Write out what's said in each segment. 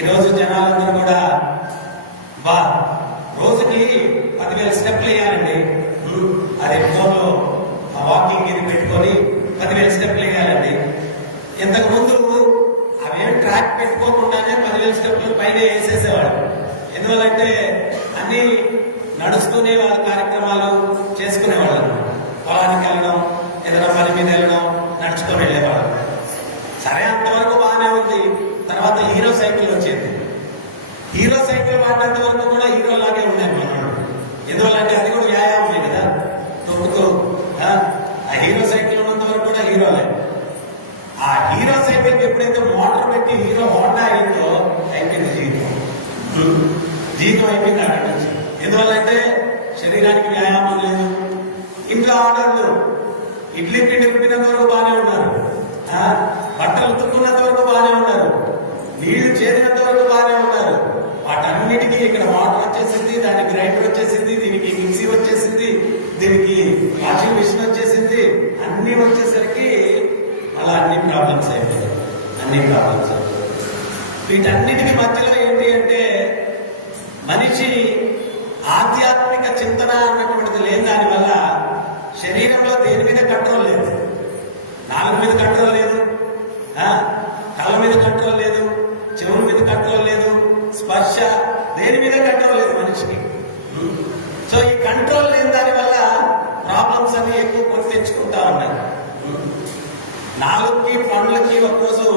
ఈరోజు జనాలందరూ కూడా బా రోజుకి 10,000 స్టెప్లు వేయాలండి. అది ఫోన్లో వాకింగ్ ఇది పెట్టుకొని 10,000 స్టెప్లు వేయాలండి. ఇంతకు ముందు అవేం ట్రాక్ పెట్టుకోకుండానే 10,000 స్టెప్లు పైన వేసేసేవాడు. ఎందువల్లంటే అన్ని నడుస్తూనే వాళ్ళ కార్యక్రమాలు చేసుకునేవాళ్ళు. పొలానికి వెళ్ళడం, ఏదైనా పని మీద వెళ్ళడం, నడుచుకొని వెళ్ళేవాళ్ళు. సరే, అంతవరకు బాగానే ఉంది. తర్వాత హీరో సైకిల్ వచ్చేది. హీరో సైకిల్ వాడినంత వరకు కూడా హీరో లాగే ఉన్నాయి మనం. ఎందువల్లంటే అది కూడా వ్యాయామమే కదా, తొక్కుతూ. ఆ హీరో సైకిల్ ఉన్నంత వరకు కూడా హీరోలే. ఆ హీరో సైకిల్ ఎప్పుడైతే మోటార్ పెట్టి హీరో హోండా అయిందో అయిపోయింది జీవితం అయిపోయింది అక్కడి నుంచి. ఎందువల్లంటే శరీరానికి వ్యాయామం లేదు. ఇంట్లో ఆడవాళ్ళు ఇడ్లీ పిండి పెట్టినంత వరకు బాగానే ఉన్నారు, బట్టలు ఉతుక్కున్నంత వరకు బాగానే ఉన్నారు, నీళ్లు చేరినంత వరకు బాగానే ఉన్నారు. వాటన్నిటికీ ఇక్కడ మోటార్ వచ్చేసింది, దానికి గ్రైండర్ వచ్చేసింది, దీనికి మిక్సీ వచ్చేసింది, దీనికి వాషింగ్ మిషన్ వచ్చేసింది. అన్ని వచ్చేసరికి అలా అన్ని ప్రాబ్లమ్స్ అయిపోయాయి. వీటన్నిటికీ మధ్యలో ఏంటి అంటే మనిషి ఆధ్యాత్మిక చింతన అన్నటువంటిది లేని దానివల్ల శరీరంలో దేని మీద కంట్రోల్ లేదు. నాలుగు మీద కంట్రోల్ లేదు, కళ్ళ మీద కంట్రోల్ లేదు, చెవుల మీద కంట్రోల్ లేదు, స్పర్శ దేని మీద కంట్రోల్ లేదు మనిషికి. సో ఈ కంట్రోల్ లేని దాని వల్ల ప్రాబ్లమ్స్ అన్ని ఎక్కువ కొని తెచ్చుకుంటా ఉన్నాయి. నాలుగుకి పండ్లకి ఒకరోజు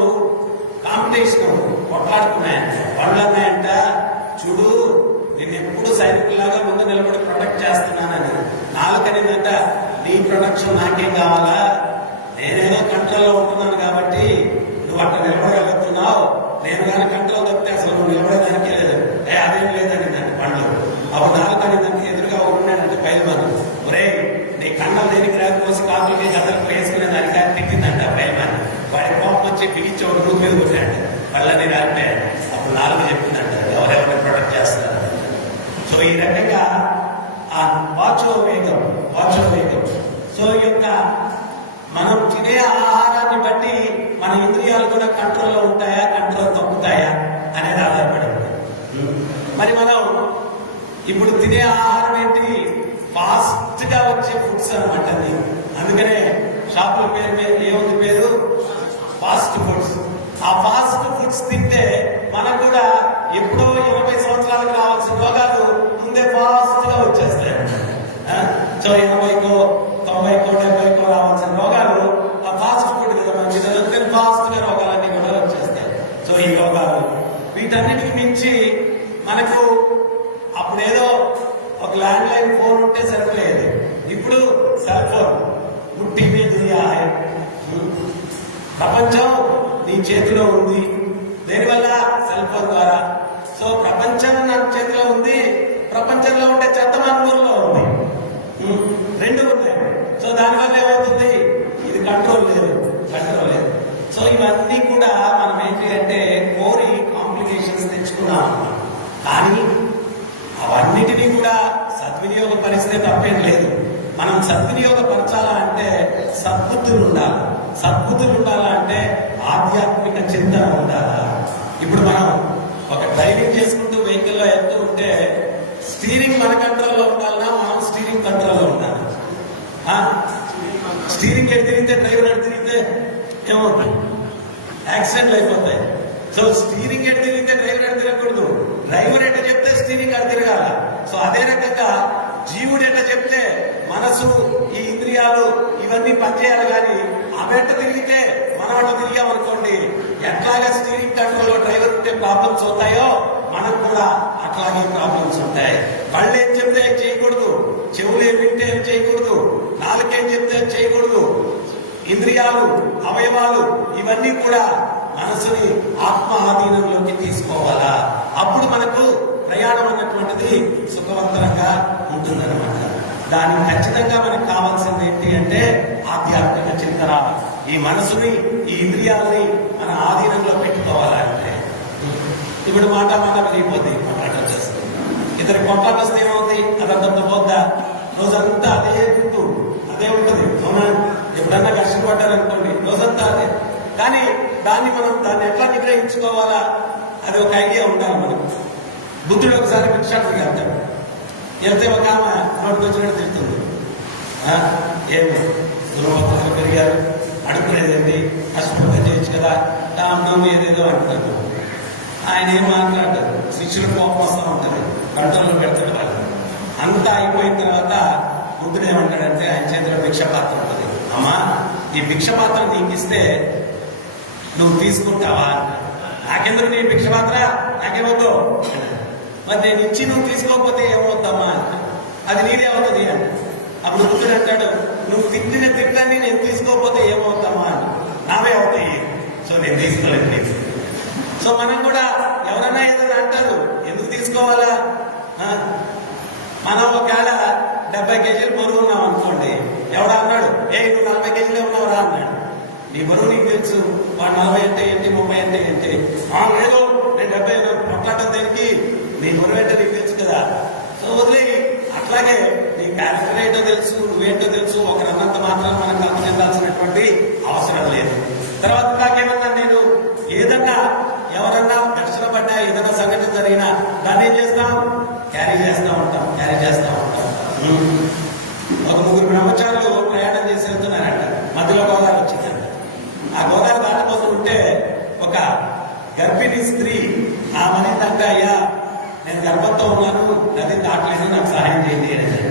కాంపిటీషన్ కొట్లాడుకున్నాయంట. పండ్లు అన్నాయంట, చూడు నేను ఎప్పుడు సైనికులాగా ముందు నిలబడి ప్రొటెక్ట్ చేస్తున్నానని. నాలుకనేదంట, నీ ప్రొటెక్షన్ నాకేం కావాలా, నేనేదో కంట్రోల్లో ఉంటున్నాను కాబట్టి నువ్వు అట్లా నిలబడగలుగుతున్నావు, నేను కానీ కంట్రోల్ తప్పితే అసలు నువ్వు నిలబడేదానికే లేదు. అదేం లేదని దాన్ని పండ్లు. అప్పుడు నాలుకని దానికి ఎదురుగా ఉన్నాడంటే పైల్మాన్, ఒరే నీ కండలు దేనికి రాకపోసి కాకులకి గదలకు వేసుకునే దానికి తిట్టిందంట పైల్మాన్. వాడి కోపం వచ్చి బిగించోడు రూపు మీద కొట్టాడు, పళ్ళని రాలితే. అప్పుడు నాలుగు చెప్పిందంట, ఎవరెవరిని ప్రొటెక్ట్ చేస్తారు. సో ఈ రకంగా ఆ వాచో వేగం. సో ఈ యొక్క మనం తినే ఆహారాన్ని బట్టి మన ఇంద్రియాలు కూడా కంట్రోల్లో ఉంటాయా, కంట్రోల్ తప్పుతాయా అనేది ఆధారపడి ఉంటాయి. మరి మనం ఇప్పుడు తినే ఆహారం ఏంటి, ఫాస్ట్ గా వచ్చే ఫుడ్స్ అనమాట. అందుకనే షాపుల పేరు ఏముంది, పేరు ఫాస్ట్ ఫుడ్స్. ఆ ఫాస్ట్ ఫుడ్స్ తింటే మనకు కూడా ఎప్పుడో 80 సంవత్సరాలకు రావాల్సిన రోగాలు ముందే ఫాస్ట్ గా వచ్చేస్తాయి. సో 80కో 90కో 70కో రావాల్సిన రోగాలు ఆ ఫాస్ట్ ఫుడ్ కదా మంచిది, ఫాస్ట్ గా రోగాలన్నీ కూడా వచ్చేస్తాయి. సో ఈ రోగాలు వీటన్నిటికి మించి మనకు అప్పుడేదో ఒక ల్యాండ్ లైన్ ఫోన్ ఉంటే సరిపోయేది, ఇప్పుడు సెల్ ఫోన్. టీవీ దునియా, ప్రపంచం నీ చేతిలో ఉంది. దేనివల్ల? సెల్ ఫోన్ ద్వారా. సో ప్రపంచం నా చేతిలో ఉంది, ప్రపంచంలో ఉండే చెత్త మనలో ఉంది, రెండు ఉన్నాయి. సో దానివల్ల ఏమవుతుంది, ఇది కంట్రోల్ లేదు. సో ఇవన్నీ కూడా మనం ఏంటి అంటే కోరి కాంప్లికేషన్స్ తెచ్చుకున్నాం. కానీ అవన్నిటినీ కూడా సద్వినియోగపరిస్తే తప్పేం లేదు. మనం సద్వినియోగపరచాలా అంటే సద్బుద్ధులు ఉండాలా అంటే ఆధ్యాత్మిక చింతన ఉండాలా. ఇప్పుడు మనం ఒక డ్రైవింగ్ చేసుకుంటూ వెహికల్లో వెళ్తూ ఉంటే స్టీరింగ్ మన కంట్రోల్లో ఉండాలన్నా మనం స్టీరింగ్ కంట్రోల్లో ఉండాలి. స్టీరింగ్ ఎటు తిరిగితే డ్రైవర్ ఎటు తిరిగితే ఏమవుతుంది, యాక్సిడెంట్లు అయిపోతాయి. సో స్టీరింగ్ ఎటు తిరిగితే డ్రైవర్ ఎటు తిరగకూడదు, డ్రైవర్ ఎట చెప్తే స్టీరింగ్ అటు తిరగాల. సో అదే రకంగా జీవుడు ఎట చెప్తే మనసు, ఈ ఇంద్రియాలు ఇవన్నీ పనిచేయాలి. కానీ అವೆట్ట తిరిగితే మనం అట్లా తిరిగామనుకోండి, ఎట్లాగా స్టీరింగ్ కంట్రోల్లో డ్రైవర్ ఉంటే ప్రాబ్లమ్స్ అవుతాయో మనకు కూడా అట్లాగే ప్రాబ్లమ్స్ ఉంటాయి. కళ్ళు ఏం చెప్తే చేయకూడదు, చెవులు ఏం వింటే ఏం చేయకూడదు, నాలుకేం చెప్తే చేయకూడదు. ఇంద్రియాలు, అవయవాలు ఇవన్నీ కూడా మనసుని ఆత్మ ఆధీనంలోకి తీసుకోవాలా. అప్పుడు మనకు ప్రయాణం అన్నటువంటిది సుఖవంతంగా ఉంటుందన్నమాట. దానికి ఖచ్చితంగా మనకు కావాల్సింది ఏంటి అంటే ఆధ్యాత్మిక చింతన. ఈ మనసుని, ఈ ఇంద్రియాలని మన ఆధీనంలో పెట్టుకోవాలంటే ఇప్పుడు మాట పెరిగిపోద్ది, మాట్లాడ వచ్చేస్తుంది. ఇద్దరు కొట్లాట వస్తే ఏమవుతుంది, అదంతా పోద్దా, రోజంతా అదే తింటూ అదే ఉంటుంది. అవునా? ఎప్పుడన్నా కష్టపడ్డారనుకోండి రోజంతా అదే. కానీ దాన్ని ఎట్లా నిగ్రహించుకోవాలా, అది ఒక ఐడియా ఉండాలి మనకు. బుద్ధుడు ఒకసారి భిక్షాటనకి వెళ్తాడు. వెళ్తే ఒక ఆమె నోటికి వచ్చినట్టు తిరుగుతుంది. ఏమి దుర్మతులు పెరిగారు, అడుగునేదేంటి, కష్టపడితే చేయొచ్చు కదా, రామనామం ఏదేదో అంటున్నారు. ఆయన ఏం మాట్లాడతారు, శిష్యులు కోపం వస్తూ ఉంటుంది, కంట్రోల్లో పెడతాడు వాళ్ళు. అంతా అయిపోయిన తర్వాత బుద్ధుడు ఏమంటాడంటే, ఆయన చేతిలో భిక్ష పాత్ర ఉంటుంది. అమ్మా, ఈ భిక్ష పాత్ర నీకు ఇస్తే నువ్వు తీసుకుంటావా? నాకెందుకు నీ భిక్ష పాత్ర, నాకేమవుతో, మరి నేను ఇచ్చి నువ్వు తీసుకోకపోతే ఏమవుతామా, అది నీదే అవుతుంది అని. అప్పుడు బుద్ధుడు అంటాడు, నువ్వు తిట్టిన తిట్లన్నీ నేను తీసుకోకపోతే ఏమవుతామా అని. నావే అవుతాయి, సో నేను తీసుకోలేదు. సో మనం కూడా ఎవరైనా ఏదైనా అంటారు, ఎందుకు తీసుకోవాలా? మనం ఒకవేళ 70 కేజీలు బరువు ఉన్నాం అనుకోండి, ఎవడా అన్నాడు, నువ్వు 40 కేజీలే ఉన్నావురా అన్నాడు. నీ బరువు నీకు తెలుసు, వాడు 40 అంటే ఏంటి, 30 అంటే ఏంటి. లేదు నేను 70 కొట్లాడటం దేనికి, నీ బరువు అంటే నీకు తెలుసు కదా, సో వదిలేయి. అట్లాగే నీ క్యారెక్టర్ ఏంటో తెలుసు, నువ్వేంటో తెలుసు. ఒకరు అన్నంత మాత్రం మనం కంపు చెందాల్సినటువంటి అవసరం లేదు. తర్వాత నాకేమన్నా, నేను ఏదన్నా ఎవరన్నా ఘర్షణ పడ్డా, ఏదైనా సంఘటన జరిగినా దాన్ని ఏం చేస్తాం, క్యారీ చేస్తూ ఉంటాం. ఒక 3 బ్రహ్మచారులు ప్రయాణం చేసి వెళ్తున్నారంట. మధ్యలో గోదావరి వచ్చిందంట. ఆ గోదావరి దాటిపోతూ ఉంటే ఒక గర్భిణీ స్త్రీ ఆమెనంట, అయ్యా నేను గర్భంతో ఉన్నాను, నది దాటలేదు, నాకు సహాయం చేయండి అని.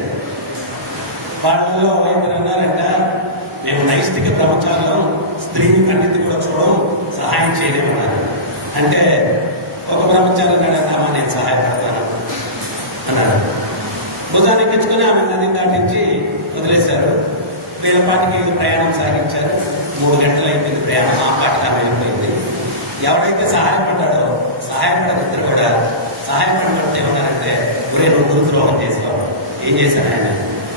వాళ్ళలో ఇద్దరు అన్నారంట, మేము నైష్టిక బ్రహ్మచారులం, స్త్రీని కన్నెత్తి కూడా చూడడం, సహాయం చేయలేమన్నారు. అంటే ఒక బ్రహ్మచారి అన్నాడంట, అమ్మ నేను సహాయపడతాను అన్నారు. భుజాన్ని ఎక్కించుకుని ఆమె నది దాటించి వదిలేశారు. వీళ్ళ పాటికి ప్రయాణం సాగించారు. 3 గంటలు అయిపోయింది ప్రయాణం. ఆ పాటికి ఆమె వెళ్ళిపోయింది. ఎవరైతే సహాయపడ్డాడో, సహాయపడిన ఇద్దరు కూడా సహాయపడినట్టు ఏమన్నారంటే, గురే నువ్వు గురుద్రోహం చేసావు. ఏం చేశాను ఆయన?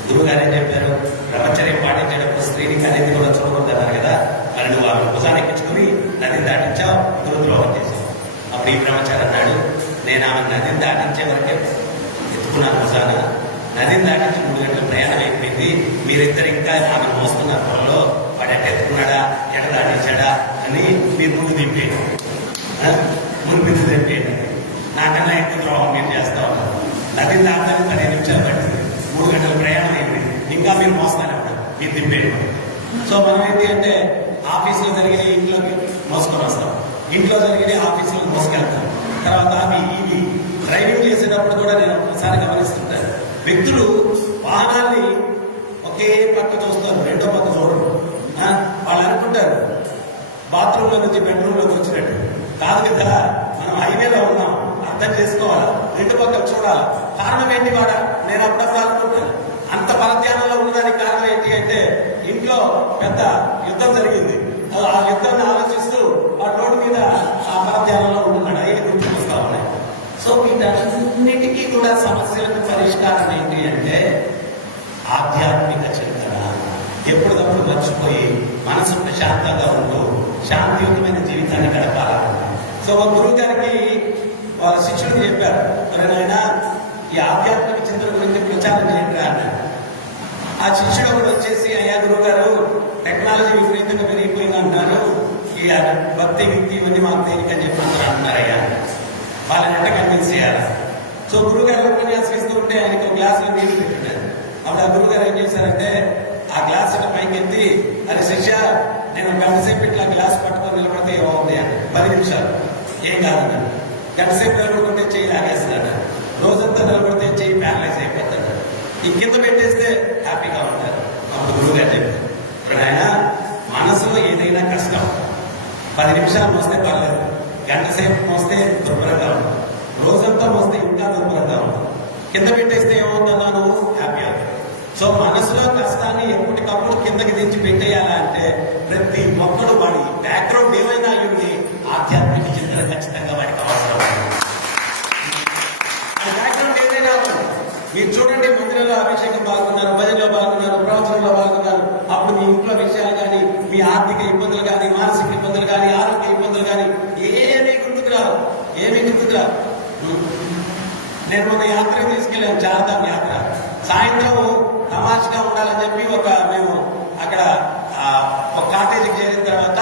గురువు గారు ఏం చెప్పారు, బ్రహ్మచర్యం పాటించేటప్పుడు స్త్రీని కనేది కూడా చూడకూడదు అన్నారు కదా, మరి నువ్వు ఆమె భుజాన్ని ఎక్కించుకుని నదిని దాటించావు, గురుద్రోహం చేశావు. అప్పుడు ఈ బ్రహ్మచారి అన్నాడు, నేను ఆమె నదిని దాటించే వరకే ఎత్తుకున్నాను భుజాన, నదిని దాటించి 3 గంటల ప్రయాణం అయిపోయింది, మీరిద్దరు ఇంకా ఆమె మోస్తున్నారు పొలంలో, వాడు ఎట్ట ఎత్తుకున్నాడా, ఎట దాటించాడా అని మీరు ముందు దింపేయండి, ముందు దింపేయండి. నాకన్నా ఎక్కువ ద్రోహం మీరు చేస్తా ఉన్నారు. నదిని దాటానికి 15 నిమిషాలు పట్టింది, 3 గంటల ప్రయాణం అయిపోయింది, ఇంకా మీరు మోస్తానే ఉన్నారు, మీరు దింపేయండి. సో మనం ఏంటి అంటే, ఆఫీసులో జరిగిన ఇంట్లోకి మోసుకొని వస్తాం, ఇంట్లో జరిగిన ఆఫీసులో మోసుకెళ్తాం. తర్వాత అవి ఇవి డ్రైవింగ్ చేసేటప్పుడు కూడా నేను ఒకసారి గమనిస్తుంటాను, వ్యక్తులు వాహనాన్ని ఒకే పక్క చూస్తారు, రెండో పక్క చూడరు. వాళ్ళు అనుకుంటారు బాత్రూంలో నుంచి బెడ్రూమ్లోకి వచ్చినట్టు. కాదు కదా, మనం హైవేలో ఉన్నాం, అర్థం చేసుకోవాలి, 2 పక్కలు చూడాలి. కారణం ఏంటి? నేను అప్పుడప్పుడు అనుకుంటాను, అంత పరధ్యానంలో ఉన్నదానికి కారణం ఏంటి అంటే, ఇంట్లో పెద్ద యుద్ధం జరిగింది. ఆ యుద్ధాన్ని ఆలోచిస్తూ ఆ రోడ్డు మీద ఆ పరధ్యానంలో ఉంటున్నాడు, అవి గుర్తుకొస్తా ఉన్నాయి. సో వీటన్నిటికీ కూడా సమస్యలకు పరిష్కారం ఏంటి అంటే, ఆధ్యాత్మిక చింతన. ఎప్పటికప్పుడు మర్చిపోయి మనసు ప్రశాంతంగా ఉంటూ శాంతియుతమైన జీవితాన్ని గడపాలన్నమాట. సో ఒక గురువు గారికి వాళ్ళ శిష్యుడికి చెప్పారు, మరి నాయన ఈ ఆధ్యాత్మిక చింతన గురించి ప్రచారం చేయండి అన్నారు. ఆ శిష్యుడు ఒకటి వచ్చేసి, అయ్యా గురువు గారు, టెక్నాలజీ విపరీతంగా పెరిగిపోయింది అంటున్నారు, ఈ భక్తి వ్యక్తి ఇవన్నీ మాకు తేలికని చెప్పి అందరూ అంటున్నారయ్యా, వాళ్ళని ఎట్ట కన్విన్స్ చేయాలి. సో గురువు గారు ఉపన్యాసం ఇస్తూ ఉంటే ఆయనకి ఒక గ్లాసులో నీళ్లు పెట్టున్నారు. అప్పుడు ఆ గురువు గారు ఏం చేశారంటే, ఆ గ్లాస్ పైకి ఎత్తి, అరే శిష్య, నేను 1 గంట సేపు ఇట్లా గ్లాస్ పట్టుకొని నిలబడితే ఏమవుతుంది అని. 10 నిమిషాలు ఏం కాదన్నాడు. 1 గంట సేపు నిలబడుకుంటే చెయ్యి లాగేస్తున్నాడు, రోజంతా నిలబడితే చెయ్యి ప్యారలైజ్ అయిపోతాడు, ఈ కింద పెట్టేస్తే హ్యాపీగా ఉంటారు. అప్పుడు గురువు గారు చెప్పారు, ఇప్పుడు ఆయన మనసులో ఏదైనా కష్టం 10 నిమిషాలు మోస్తే పర్లేదు, 1 గంట సేపు మోస్తే దుర్భరంగా ఉంటుంది, రోజంతా మోస్తే ఇంకా దుర్భరంగా ఉంటుంది. కింద పెట్టేస్తే ఏమవుతున్నాను, హ్యాపీ అవుతుంది. సో మనసులో కష్టాన్ని ఎప్పటికప్పుడు కిందకి దించి పెట్టేయాలంటే, ప్రతి ఒక్కడు వాడి బ్యాక్గ్రౌండ్ ఏమైనా అయ్యింది, ఆధ్యాత్మిక చింతన ఖచ్చితంగా వాడికి అవసరం. బ్యాక్గ్రౌండ్ ఏదైనా మీరు చూడండి, మందిరంలో అభిషేకం పాల్గొన్నారు, భజనలో పాల్గొన్నారు, ప్రవచనంలో పాల్గొన్నారు, అప్పుడు మీ ఇంట్లో విషయాలు కానీ, మీ ఆర్థిక ఇబ్బందులు కానీ, మానసిక ఇబ్బందులు కానీ, ఆరోగ్య ఇబ్బందులు కానీ ఏమీ గుర్తుకు రావు. నేను మొన్న యాత్ర తీసుకెళ్ళాను, చార్ధామ్ యాత్ర. సాయంత్రం తమాషగా ఉండాలని చెప్పి మేము అక్కడ ఒక కాటేజీకి చేరిన తర్వాత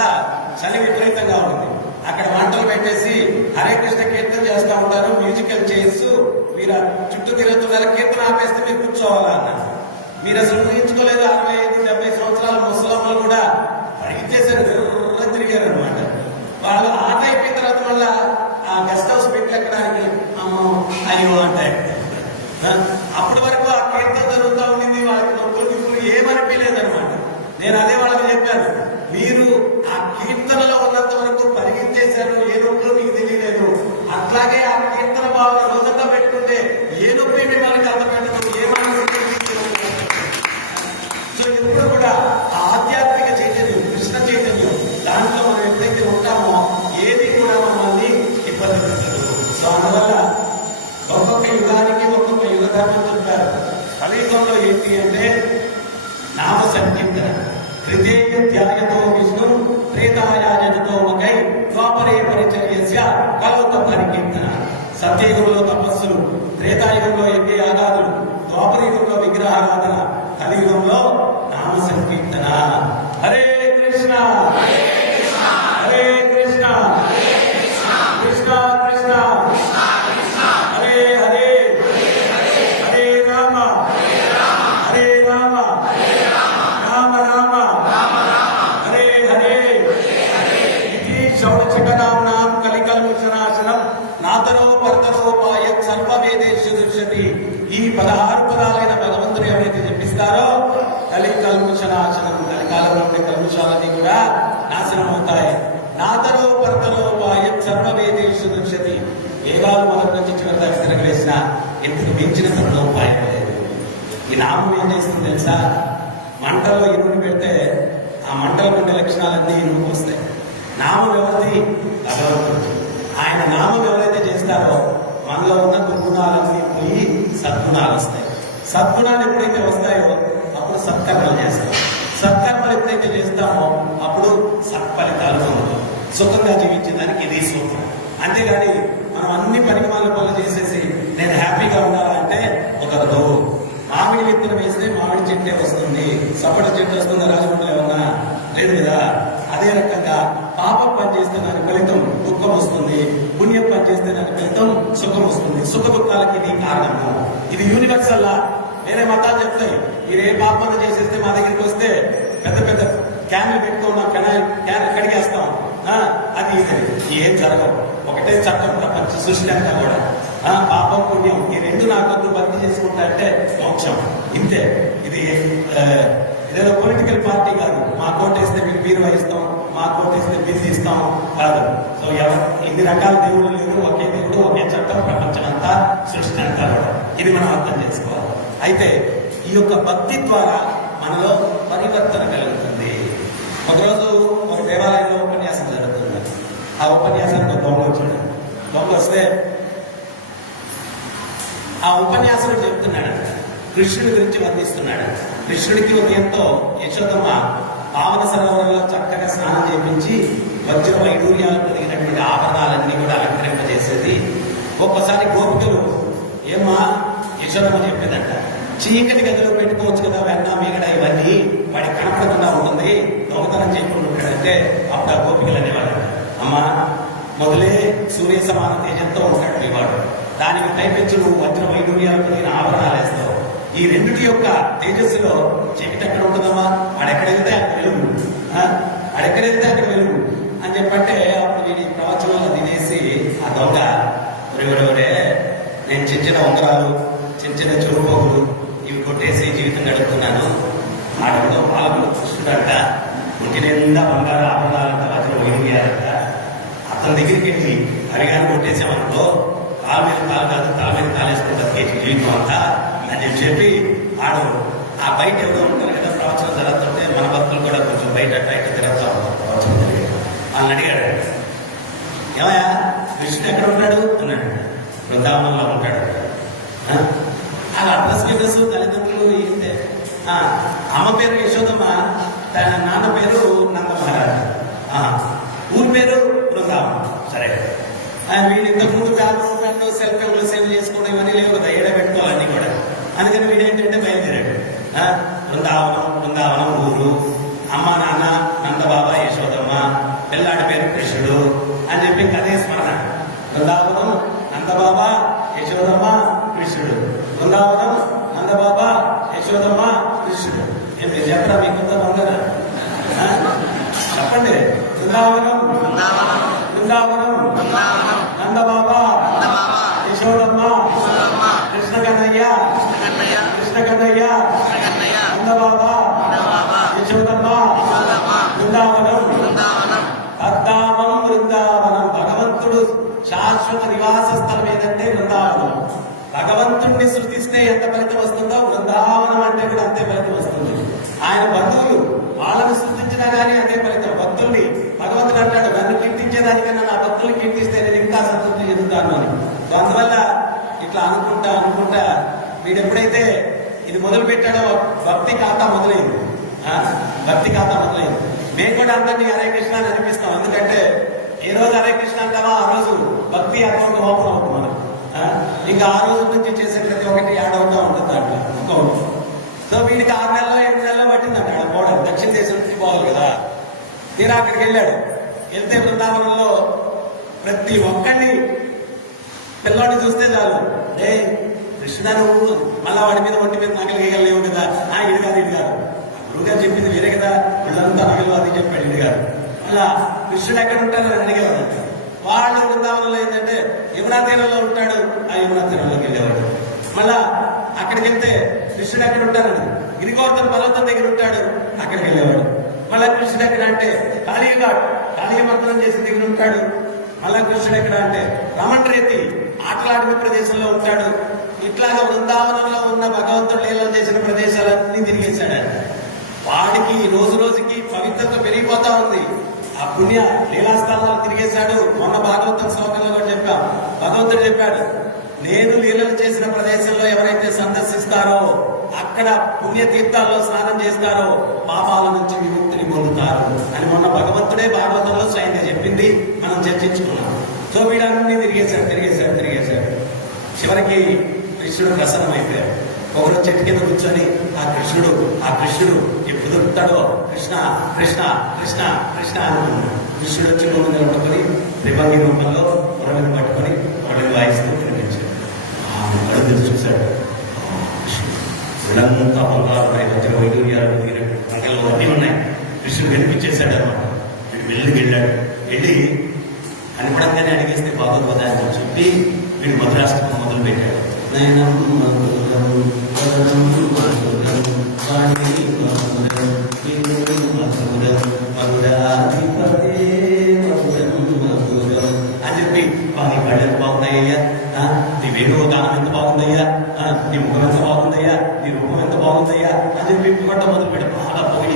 చలి విపరీతంగా ఉంది. అక్కడ మంటలు పెట్టేసి హరే కృష్ణ కీర్తన చేస్తూ ఉంటారు, మ్యూజికల్ చైర్స్, మీరు చుట్టూ తిరుగుతున్నారు, కీర్తన ఆపేస్తే మీరు కూర్చోవాలా అన్నారు. మీరు అసలు ఊహించుకోలేదు, 65-70 సంవత్సరాల ముసలమ్మలు కూడా పరిగెత్తేసారు, తిరిగారు అనమాట. వాళ్ళు ఆట అయిపోయిన తర్వాత మళ్ళా ఆ గెస్ట్ హౌస్ పెట్టి ఎక్కడానికి అయ్యో అంటాయి. అప్పటి వరకు ఆ కీర్తన జరుగుతూ ఉండింది, వాళ్ళకి నొప్పులు ఏమనిపించలేదు అనమాట. నేను అదే వాళ్ళకి చెప్పాను, మీరు ఆ కీర్తనలో ఉన్నంత వరకు పరిగెత్తేశారు, ఏ నొప్పులు మీకు తెలియలేదు. అట్లాగే ఆ కీర్తన భావన రోజంతా పెట్టుకుంటే ఏ నొప్పి మిమ్మల్ని అంత పెట్టదు, సో ఎప్పుడు కూడా ఆధ్యాత్మిక చైతన్యం, కృష్ణ చైతన్యం, దాంట్లో మనం ఎప్పుడైతే ఉంటామో ఏది కూడా మనల్ని ఇబ్బంది పెట్టదు. సో అందువల్ల ఒక్కొక్క యుగానికి ఒక్కొక్క యుగ ధర్మం చెప్పారు. కలియుగంలో ఏంటి అంటే నామ సంకీర్తన, హృదయధ్యాయతో విష్ణు ప్రేతాయాజనతో మకై ద్వాపరే పరిచర్యస్య కలౌత పరికీర్తన. సత్యయుగంలో తపస్సులు, త్రేతాయుగంలో యజ్ఞ యాగాదులు, ద్వాపరయుగంలో విగ్రహారాధన, కలియుగంలో నామ సంకీర్తన. హరే కృష్ణ హరే కృష్ణ కృష్ణ కృష్ణ హరే హరే హరే రామ హరే రామ రామ రామ హరే హరే. ఇది షౌడశకనాంనాం కలికల్ముషనాశనం నాతనో పర్తనోపాయత్ సర్వవేదేషు దృశ్యతి. ఈ 16 పదాలైన భగవంతుడు ఎవరైతే జపిస్తారో కలికల్ముషనాశనం, కలికాలంలో ఉండే కల్ముషాలన్నీ కూడా నాశనం అవుతాయి. నాతనో పర్తనోపాయత్ సర్వవేదేషు దృశ్యతి. వేదాలు మొదటి నుంచి చివరి దాకా తిరగలేసిన ఇంతకు మించిన తరుణోపాయం లేదు. ఈ నామం ఏం చేస్తుంది తెలుసా? మంటల్లో ఇనుముని పెడితే ఆ మంటలకు ఉండే లక్షణాలన్నీ ఇనుముకు వస్తాయి. నామం ఎవరిది? భగవంతుడు. ఆయన నామం ఎవరైతే చేస్తారో మనలో ఉన్న దుర్గుణాలన్నీ పోయి సద్గుణాలు వస్తాయి. సద్గుణాలు ఎప్పుడైతే వస్తాయో అప్పుడు సత్కర్మలు చేస్తాం. సత్కర్మలు ఎప్పుడైతే చేస్తామో అప్పుడు సత్ఫలితాలు పొందుతాం. సుఖంగా జీవించేదానికి ఇది సూత్రం. అంతేగాని మనం అన్ని పరిమాణ పనులు చేసేసి నేను హ్యాపీగా ఉండాలంటే ఒకరు మామిడి విత్తనం వేస్తే మామిడి చెట్టే వస్తుంది, సపోటా చెట్టు వస్తుందా రాజమండ్రిలో ఏమన్నా? లేదు కదా. అదే రకంగా పాపం పని చేస్తే దాని ఫలితం దుఃఖం వస్తుంది, పుణ్యం పని చేస్తే దాని ఫలితం సుఖం వస్తుంది. సుఖ దుఃఖాలకి ఇది కారణము. ఇది యూనివర్సల్ లా. వేరే మతాలు చెప్తాయి మీరు ఏ పాపం చేసేస్తే మా దగ్గరికి వస్తే పెద్ద పెద్ద క్యాన్లు పెట్టుకున్నాం, క్యాన్ కడిగేస్తాం, అది ఇది ఏం జరగవు. ఒకటే చట్టం ప్రపంచ సృష్టి అంతా కూడా. పాపం పుణ్యం ఈ రెండు నాకొద్దు భర్తీ చేసుకుంటా అంటే మోక్షం. ఇంతే. ఇది ఇదేదో పొలిటికల్ పార్టీ కాదు. మా కోటేస్తే మీకు బీరువా ఇస్తాం, మా కోటేస్తే బిల్లు ఇస్తాం కాదు. సో ఇన్ని రకాల దేవుడు లేరు, ఒకే దేవుడు, ఒకే చట్టం, ప్రపంచం అంతా సృష్టి అంతా కూడా. ఇది మనం అర్థం చేసుకోవాలి. అయితే ఈ యొక్క భక్తి ద్వారా మనలో పరివర్తన కలుగుతుంది. ఒకరోజు ఒక దేవాలయంలో ఉపన్యాసం జరుగుతుంది. ఆ ఉపన్యాసానికి దొంగ వచ్చాడు. దొంగ వస్తే ఆ ఉపన్యాసం చెప్తున్నాడు, కృష్ణుడి గురించి వర్ణిస్తున్నాడు. కృష్ణుడికి ఉదయంతో యశోదమ్మ పావన సరోవరంలో చక్కగా స్నానం చేయించి వజ్ర వైడూర్యాలు కలిగినటువంటి ఆభరణాలన్నీ కూడా అలంకరింపజేసేది. ఒక్కసారి గోపికలు ఏమా యశోదమ్మ చెప్పిందంట, చీకటి గదిలో పెట్టుకోవచ్చు కదా వెన్న మీగడ ఇవన్నీ, వాడి కనపడకుండా ఉంటుంది, దొంగతనం చేయకుండా ఉంటాడంటే అప్పుడు ఆ గోపికలు అనేవాడు, అమ్మా మొదలే సూర్య సమాన తేజంతో ఉంటాడు మీ వాడు, దానికి పైపెచ్చి నువ్వు వజ్ర వైడూర్యాలు కలిగిన ఆభరణాలు వేస్తావు. ఈ రెండిటి యొక్క తేజస్సులో చీకటి ఎక్కడ ఉంటుందమ్మా, వాడెక్కడెళ్తే అక్కడ వెలుగు, వాడెక్కడెళ్తే అక్కడ వెలుగు అని చెప్పంటే అప్పుడు నేను ఈ ప్రవచనంలో తినేసి ఆ దొంగ ఒరే నేను చిన్న ఉంగరాలు, చిన్న చురుపోగులు ఇవి కొట్టేసి జీవితం గడుపుతున్నాను. ఆడలో పాలకులు కృష్ణుడంట, ఇంటి నిండా బంగారు ఆభరణాలంట, వజ్ర వైడూర్యాలంట. అతని దగ్గరికి వెళ్ళి అడిగాను కొట్టేసామనుకో కాలు మీద కాలు కాదు తల మీద కాలేసుకుంటారు కేజీ జీవితం అంతా అని చెప్పి ఆడు ఆ బయట ఎవరో ఉంటారు కదా ప్రవచనం జరుగుతుంటే మన భక్తులు కూడా కొంచెం బయట బయట తిరుగుతూ ఉంటారు. ప్రవచనం జరిగే వాళ్ళని అడిగాడు, ఏమయ్యా కృష్ణుడు ఎక్కడ ఉంటాడు అన్నాడు. బృందావనంలో ఉంటాడు. వాళ్ళ అడ్రస్ గిడ్రస్ తల్లిదండ్రులు ఏంటే అమ్మ పేరు యశోదమ్మ, తన నాన్న పేరు నంద మహారాజు, ఊరి పేరు బృందావనం. సరే వీడు ఇంతకుముందు పెన్ను సెల్ ఫోన్లు సేవ్ చేసుకోవడం ఇవన్నీ లేవు కదా, ఏడ పెట్టుకోవాలన్నీ కూడా. అందుకని వీడేంటంటే బయలుదేరాడు. బృందావనం ఊరు, అమ్మ నాన్న నందబాబా యశోదమ్మ, పిల్లాడి పేరు కృష్ణుడు అని నందబాబా యశోదమ్మ కృష్ణుడు. బృందావనం నందబాబా యశోదమ్మ కృష్ణుడు. ఏం మీరు చెప్పరా మీకు బంగారా? చెప్పండి. బృందావనం బృందావనం నందబాబా యశోదమ్మ కృష్ణ కన్నయ్య నందబాబా యశోదమ్మ బృందావనం. తద్ధామం బృందావనం. భగవంతుడు శాశ్వత నివాస స్థలం ఏదంటే బృందావనం. భగవంతుడిని సృష్టిస్తే ఎంత ఫలితం వస్తుందో బృందావనం అంటే కూడా అంతే ఫలితం వస్తుంది. ఆయన బంధువులు వాళ్ళని సృష్టించినా కానీ అదే ఫలితం. భక్తుల్ని భగవంతుడు అంటాడు, నన్ను కీర్తించేదానికన్నా నా భక్తుల్ని కీర్తిస్తే నేను ఇంకా సంతృప్తి చెందుతాను అని. సో అందువల్ల ఇట్లా అనుకుంటా వీడు ఎప్పుడైతే ఇది మొదలు పెట్టాడో భక్తి ఖాతా మొదలైంది. భక్తి ఖాతా మొదలైంది. మేము కూడా అందరినీ హరే కృష్ణ అని అనిపిస్తాం. ఎందుకంటే ఏ రోజు హరే కృష్ణ అంటామో ఆ రోజు భక్తి అకౌంట్ ఓపెన్ అవుతుంది మనం. ఇంకా ఆ రోజు నుంచి చేసే ప్రతి ఒక్కటి యాడ్ అవుతా ఉంటుంది దాంట్లో అకౌంట్. సో వీడికి 6 నెలలో 7 నెలలో పట్టింది అక్కడ పోవడం. దక్షిణ దేశం నుంచి పోవాలి కదా. తీరా అక్కడికి వెళ్ళాడు. వెళ్తే బృందావనంలో ప్రతి ఒక్కడిని పిల్లోడిని చూస్తే చాలు, ఏ కృష్ణ నువ్వు మళ్ళా వాడి మీద ఒంటి మీద నగలు గీయగలేవు కదా. ఇటు కాదు గురువుగారు చెప్పింది వేరే కదా, వీళ్ళంతా నగలు అది చెప్పాడు ఇటు కాదు. మళ్ళా కృష్ణుడు ఎక్కడ ఉంటారని అడిగేవాడు. వాళ్ళు బృందావనంలో ఏంటంటే యమునా తీరంలో ఉంటాడు. ఆ యమునా తీరంలోకి వెళ్ళేవాడు. మళ్ళా అక్కడికి వెళ్తే కృష్ణుడు ఎక్కడ ఉంటారని గిరిగోవర్ధన పర్వతం దగ్గర ఉంటాడు. అక్కడికి వెళ్ళేవాడు. మళ్ళా కృష్ణుడు ఎక్కడ అంటే కాళీయమర్దనం చేసిన దగ్గర ఉంటాడు. మళ్ళా కృష్ణుడు ఎక్కడ అంటే రమణరేతి ఆటలాడిన ప్రదేశంలో ఉంటాడు. ఇట్లాగా బృందావనంలో ఉన్న భగవంతుడు లీలలు చేసిన ప్రదేశాలన్నీ తిరిగేశాడు. వాడికి రోజు రోజుకి పవిత్రత పెరిగిపోతా ఉంది. ఆ పుణ్య లీలాస్థానాలు తిరిగేశాడు. మొన్న భాగవతం శ్లోకంలో కూడా చెప్పాం. భగవంతుడు చెప్పాడు, నేను లీలలు చేసిన ప్రదేశంలో ఎవరైతే సందర్శిస్తారో అక్కడ పుణ్యతీర్థాల్లో స్నానం చేస్తారో పాపాల నుంచి విముక్తిని పొందుతారు అని మొన్న భగవంతుడే భాగవతంలో స్వయంగా చెప్పింది. మనం చర్చించుకున్నాం. సో వీడన్నీ తిరిగేశాడు. చివరికి కృష్ణుడు ప్రసన్నమైపోయాడు. ఒకరు చెట్టు కింద కూర్చొని ఆ కృష్ణుడు ఎప్పుడు దొరుకుతాడో కృష్ణ అనుకున్నాడు. కృష్ణుడు వచ్చి ముందు నిలబడుకొని త్రిభంగి రూపంలో మురళిని పట్టుకొని మురళిని వాయిస్తూ కనిపించాడు. కళ్ళు చూశాడు. వీళ్ళంతా బంగారు మధ్య వైడూర్యాలు దిగినట్టు రంగంలో అన్నీ ఉన్నాయి. కృష్ణుడు కనిపించేశాడు అనమాట. వీడు వెళ్ళి కనపడంగానే అడిగేస్తే బాగోదు కదా అని చెప్పి వీడు మధురాష్టకం మొదలు పెట్టాడు. అని చెప్పి నీ కళ్ళెంత బాగున్నాయ్యా, నీ వేణుగానం ఎంత బాగుందయ్యా, నీ ముఖం ఎంత బాగుందయ్యా, నీ రూపం ఎంత బాగుందయ్యా అని చెప్పి పొగడ్డ మొదలు పెట్టి బాగా పొగిడి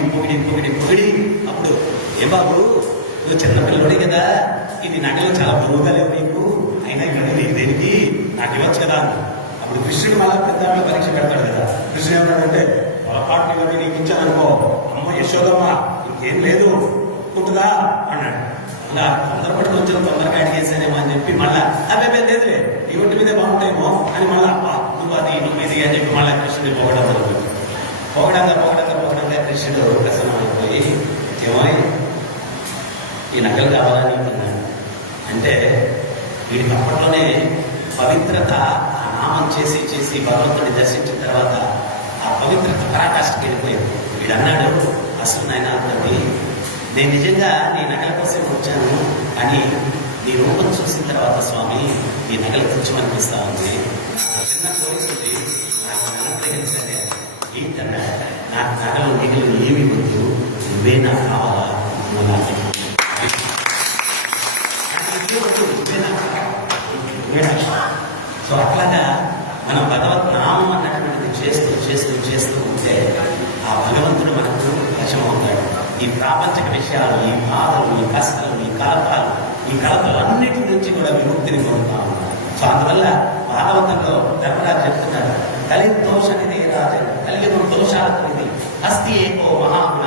అప్పుడు ఏ బాబు నువ్వు చిన్నపిల్లడే కదా, ఇది నగలు చాలా బరువుగా లేవు నీకు, అయినా ఇక్కడ నీకు దేనికి, నాకు ఇవ్వచ్చు కదా అని. అప్పుడు కృష్ణుడు మళ్ళా పెద్ద పరీక్ష పెడతాడు కదా. కృష్ణుడు ఏమన్నాడంటే పొరపాటు ఇవన్నీ నీకు ఇచ్చాననుకో, అమ్మ యశోదమ్మ ఇంకేం లేదు ఉంటుందా అన్నాడు. అలా తొందరపడి కొంచెం తొందరగా అడిగేసానేమో అని చెప్పి మళ్ళా అదే లేదులే నీ ఒంటి మీదే బాగుంటాయేమో అని మళ్ళా నువ్వు అది ఇది అని చెప్పి మళ్ళా కృష్ణుడి పొగడంగా కృష్ణుడు ప్రసన్నమైపోయి ఏమై ఈ నగలు కావాలని అన్నాడు. అంటే వీడికి అప్పట్లోనే పవిత్రత ఆ నామం చేసి భగవంతుడిని దర్శించిన తర్వాత ఆ పవిత్రత పరాకాష్ఠకి వెళ్ళిపోయింది. వీడు అన్నాడు, అసలు నాయన అందరినీ నేను నిజంగా నీ నగల కోసం వచ్చాను, కానీ నీ రూపం చూసిన తర్వాత స్వామి నీ నగలు తెచ్చమనిపిస్తా ఉంది. చిన్న కోరికది నాకు నగలు సరే ఏంటన్నా నాకు నగలు నిగలు ఏమి వద్దు, నువ్వే నాకు కావాలా, నువ్వు నాకు సో అట్లాగా మనం భగవత్ నామం అన్నటువంటిది చేస్తూ ఉంటే ఆ భగవంతుడు మనకు వశమవుతాడు. ఈ ప్రాపంచిక విషయాలు, ఈ బాధలు, ఈ కష్టాలు, ఈ కలతలు అన్నిటి నుంచి కూడా విముక్తిని పొందుతా ఉన్నాం. సో అందువల్ల భాగవతంలో ధర్మరాజు చెప్తున్నాడు, కలిదోషనిదే రాజన్, కలియుగం దోషాలతో అస్తి ఏకో మహాగుణ.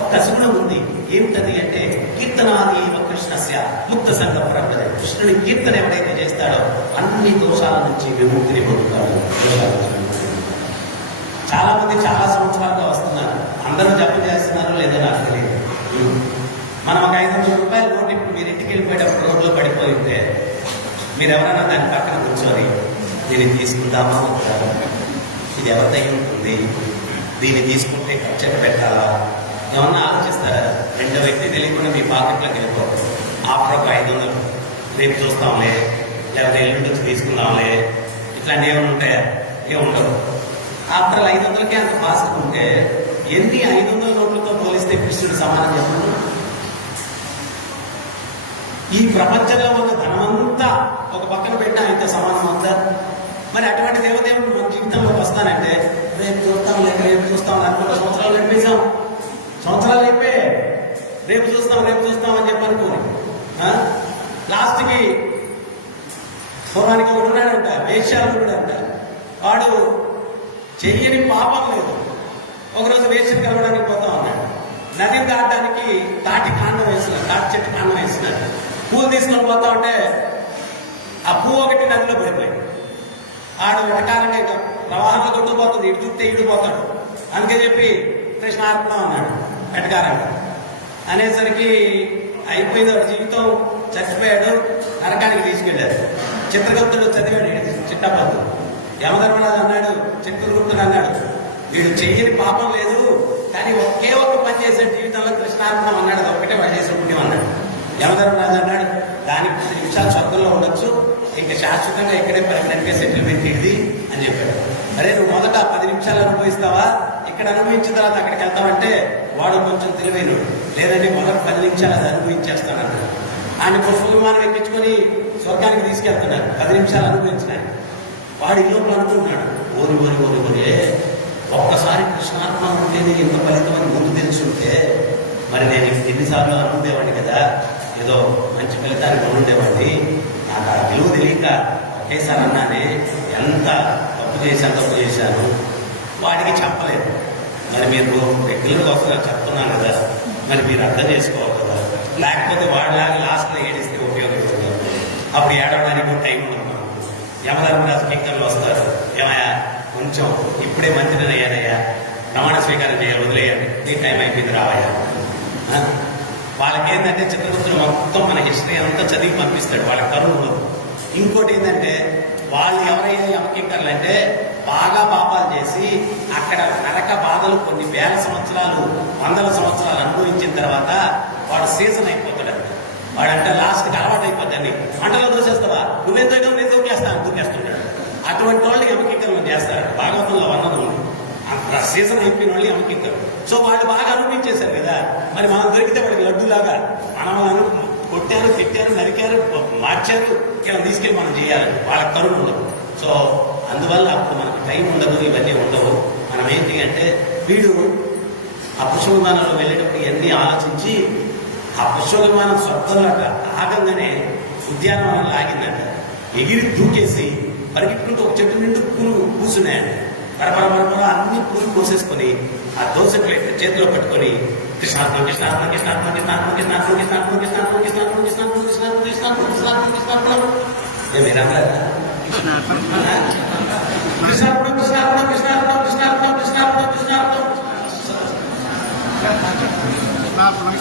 ఒక్క సుగుణం ఉంది, ఏమిటది అంటే కీర్తనాది కృష్ణస్య ముక్త సంఘ ప్రకృతి. కృష్ణుడి కీర్తన ఎవడైతే చేస్తాడో అన్ని దోషాల నుంచి విముక్తిని పొందుతాడు. చాలా మంది చాలా సంవత్సరాలుగా వస్తున్నారు, అందరూ జపం చేస్తున్నారో లేదో నాకు తెలియదు. మనం ఒక 500 రూపాయలు నోట్ ఇప్పుడు మీరు ఇంటికి వెళ్ళిపోయేటప్పుడు రోడ్లో పడిపోయింటే మీరు ఎవరైనా దాని పక్కన కూర్చొని దీన్ని తీసుకుందామా వద్దా, ఇది ఎవరిదై ఉంటుంది, దీన్ని తీసుకుంటే ఖర్చు పెట్టాలా, ఏమన్నా ఆలోచిస్తారా? రెండో వ్యక్తి తెలియకుండా మీ పాకెట్లోకి వెళ్ళిపోతారు. ఆఫర్ ఒక 500, రేపు చూస్తాంలే, లేకపోతే ఎల్లుండి వచ్చి తీసుకుందాంలే, ఇట్లాంటివి ఏమైనా ఉంటాయా? ఏముండవు. ఆఫ్టర్ 500కే అంత ఫాస్ట్ ఉంటే ఎన్ని 500 నోట్లతో పోలిస్తే కృష్ణుడు సమానం చెప్పండి. ఈ ప్రపంచంలో ఉన్న ధనమంతా ఒక పక్కన పెట్టినా ఇంత సమానం అవుతా? మరి అటువంటి దేవదేవుడు మన జీవితంలోకి వస్తానంటే రేపు చూస్తాం అనుకున్న సంవత్సరాలు గడిపేశాం. సంవత్సరాలు అయిపోయి రేపు చూస్తాం అని చెప్పి అనుకోని లాస్ట్కి పూర్వానికి ఒకడు ఉన్నాడంట, వేశ్యాలు అంట. వాడు చెయ్యని పాపం లేదు. ఒకరోజు వేశ్యను కలవడానికి పోతా ఉన్నాడు. నదిని దాటడానికి తాటి చెట్టు కాండం వేసినాడు. పూలు తీసుకొని పోతా ఉంటే ఆ పువ్వు ఒకటి నదిలో పడిపోయింది. ఆడు వెటకాలంగా ప్రవాహంలో కొట్టుకుపోతుంది, ఇటు చూస్తే ఇడిపోతాడు. అందుకే చెప్పి కృష్ణార్పణం అన్నాడు వెటకారంగా. అనేసరికి అయిపోయింది వాడి జీవితం, చచ్చిపోయాడు, నరకానికి తీసుకెళ్ళాడు. చిత్రగుప్తుడు చదివాడు చిట్టపద్దు. యమధర్మరాజు అన్నాడు, చిత్రగుప్తుడు అన్నాడు, వీడు చెయ్యని పాపం లేదు, కానీ ఒకే ఒక్క పని చేశాడు జీవితంలో, కృష్ణార్పణం అన్నాడు, అది ఒక్కటే వాడు చేసిన పుణ్యం అన్నాడు. యమధర్మరాజు అన్నాడు, దానికి 10 నిమిషాలు స్వర్గంలో ఉండొచ్చు, ఇంకా శాశ్వతంగా ఇక్కడే పర్మనెంట్గా సెటిల్మెంట్ ఇది అని చెప్పాడు. అరే నువ్వు మొదట 10 నిమిషాలు అనుభవిస్తావా, ఇక్కడ అనుభవించిన తర్వాత అక్కడికి వెళ్తామంటే వాడు కొంచెం తెలివైనడు, లేదంటే మొదట 10 నిమిషాలు అది అనుభవించేస్తానన్నాడు. ఆయన పుష్ప విమానం ఎక్కించుకొని స్వర్గానికి తీసుకెళ్తున్నాడు 10 నిమిషాలు అనుభవించడానికి. వాడు లోపల అనుకుంటున్నాడు, ఓరి ఒక్కసారి కృష్ణార్పణం ఉంటేనే ఇంత ఫలితం అని ముందు తెలుసుంటే మరి నేను ఎన్నిసార్లు అనుకుండేవాడిని కదా, ఏదో మంచి ఫలితాన్ని ఉండేవాడిని. నాకు ఆ విలువ తెలియక ఒకేసారి అన్నానే, ఎంత తప్పు చేశాను. వాడికి చెప్పలేదు. మరి మీరు రెగ్యులర్ కోసం చెప్తున్నాను కదా, మరి మీరు అర్థం చేసుకోవాలి కదా, లేకపోతే వాడిలాగా లాస్ట్లో ఏడిస్తే ఉపయోగించదు. అప్పుడు ఏడవడానికి టైం ఉండదు. యమధర్మరాజు కింకర్లు వస్తారు, ఏమయ్యా కొంచెం ఇప్పుడే మంత్రిని అయ్యానయ్యా, ప్రమాణ స్వీకారం చేయాలి, వదిలేయండి, నీ టైం అయిపోయింది రావయ్యా. వాళ్ళకేంటంటే చిత్రగుప్తుడు మొత్తం మన హిస్టరీ అంతా చదివి పంపిస్తాడు, వాళ్ళ కరువు ఉండదు. ఇంకోటి ఏంటంటే వాళ్ళు ఎవరైనా యమకింకర్లు అంటే బాగా పాపాలు చేసి అక్కడ నరక బాధలు కొన్ని వేల సంవత్సరాలు 100ల సంవత్సరాలు అనుభవించిన తర్వాత వాడు సీజన్ అయిపోతాడు. వాడంటే లాస్ట్కి అలవాటు అయిపోద్దండి. మంటలో దూసేస్తావా, నువ్వేం తగ్గం నేను దూకేస్తుంటాడు. అటువంటి వాళ్ళు యమకింకర్లు చేస్తారు. భాగవతంలో వర్ణన ఉంది. సీజన్ అయిపోయిన వాళ్ళు యమకింకరు. సో వాళ్ళు బాగా అనుభవించేశారు కదా, మరి మనం దొరికితే వాడికి లడ్డులాగా మనం కొట్టారు, తిట్టారు, నరికారు, మార్చారు, ఇలా తీసుకెళ్ళి మనం చేయాలి. వాళ్ళకి కరుణ ఉండదు. సో అందువల్ల అప్పుడు మనకు టైం ఉండదు, ఇవన్నీ ఉండవు. మనం ఏంటి అంటే వీడు ఆ పుష్ప విమానంలో వెళ్ళేటప్పుడు ఇవన్నీ ఆలోచించి ఆ పుష్ప విమానం స్వర్గంలో ఆగంగానే ఉద్యానవనం లాగిందంట. ఎగిరి దూకేసి పరిగెట్టుకుంటూ ఒక చెట్టు నిండు పూలు కూర్చున్నాయండి. పరపర అన్ని పూలు కోసేసుకొని ఆ దోశ ప్లేట్ చేతిలో పెట్టుకొని కృష్ణార్పణం కృష్ణార్పణం కృష్ణార్పణం కృష్ణార్పణం కృష్ణార్పణం కృష్ణార్పణం కృష్ణార్పణం కృష్ణార్పణం కృష్ణార్పణం కృష్ణార్పణం కృష్ణార్పణం కృష్ణార్పణం కృష్ణార్పణం మీరు అన్నారా? కృష్ణార్పణం కృష్ణార్పణం కృష్ణార్పణం కృష్ణార్పణం కృష్ణార్పణం కృష్ణార్పణం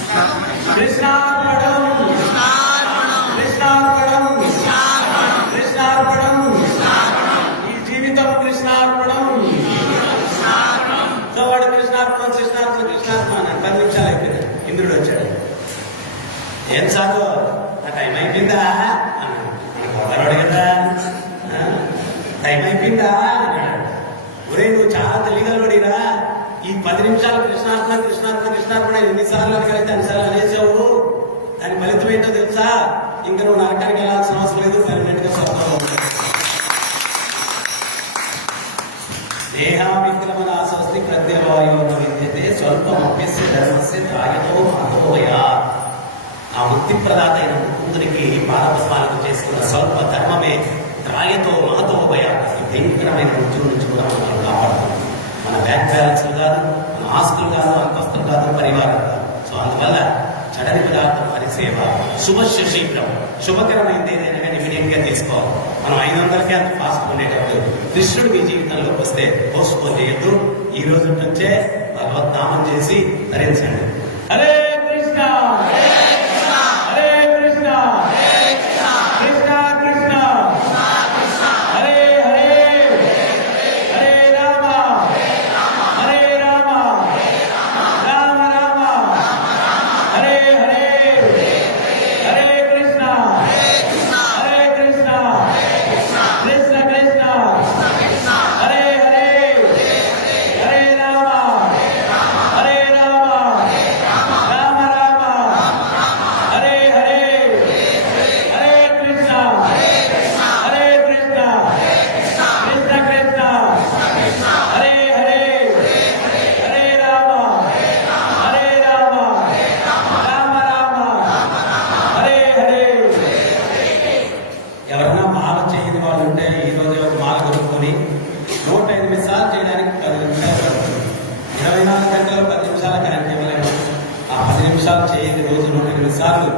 కృష్ణార్పణం కృష్ణార్పణం ఈ జీవితం కృష్ణార్పణం. సో వాడు కృష్ణార్పణం కృష్ణార్పణం కృష్ణార్పణం అని 10 నిమిషాలు అయిపోయింది. ఇంద్రుడు వచ్చాడు. ఏం సాగు నా టైం అయిపోయిందా అన్నాడు. మనకు కదా టైం అయిపోయిందా అన్నాడు. ఒరే నువ్వు చాలా తెలియగలవాడిరా, ఈ 10 నిమిషాలు కృష్ణార్పణ కృష్ణార్పణ కృష్ణార్పణ ఎన్నిసార్లు అడగలిగితే అన్నిసార్లు అనేసావు. దాని ఫలితం ఏంటో తెలుసా? ఇంకా నువ్వు నరకానికి వెళ్ళాల్సిన అవసరం లేదు, పర్మనెంట్ గా స్వర్గంలో ఉంటావు. దేహావిక్రమణ ఆసక్తి ప్రత్యవాయో విద్యతే స్వల్పమప్యస్య ధర్మస్య త్రాయతో మాధోయా. ఆ ముక్తి ప్రదాత అయిన ముకుందునికి పాదపద్మాలకు చేసుకున్న స్వల్ప ధర్మమే త్రాయతో మాధోభయ. ఈ భయంకరమైన మృత్యువు నుంచి కూడా మనం కాపాడుతాం. మన బ్యాంక్ బ్యాలెన్స్లు కాదు, మన ఆస్తులు కాదు, అంతస్తులు కాదు, పరివారం కాదు. సో అందువల్ల చడని పదార్థం హరిసేవ శుభస్య శీఘ్రం. శుభకరమైంది ఏదైనా కానీ ఇమీడియట్ గా తీసుకోవాలి. మనం 500కే అంత ఫాస్ట్ ఉండేటప్పుడు కృష్ణుడు మీ జీవితంలోకి వస్తే పోస్ట్పోన్ చేయొద్దు. ఈ రోజు నుంచే భగవద్నామం చేసి ధరించండి. హరే కృష్ణ హరే కృష్ణ కృష్ణ కృష్ణ నిమిషాలు చేయండి, రోజు 108 సార్లు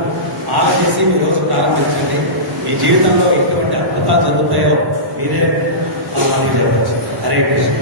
మాల చేసి మీ రోజు ప్రారంభించండి. మీ జీవితంలో ఎటువంటి అద్భుతాలు జరుగుతాయో మీరే చెప్పచ్చు. హరే కృష్ణ.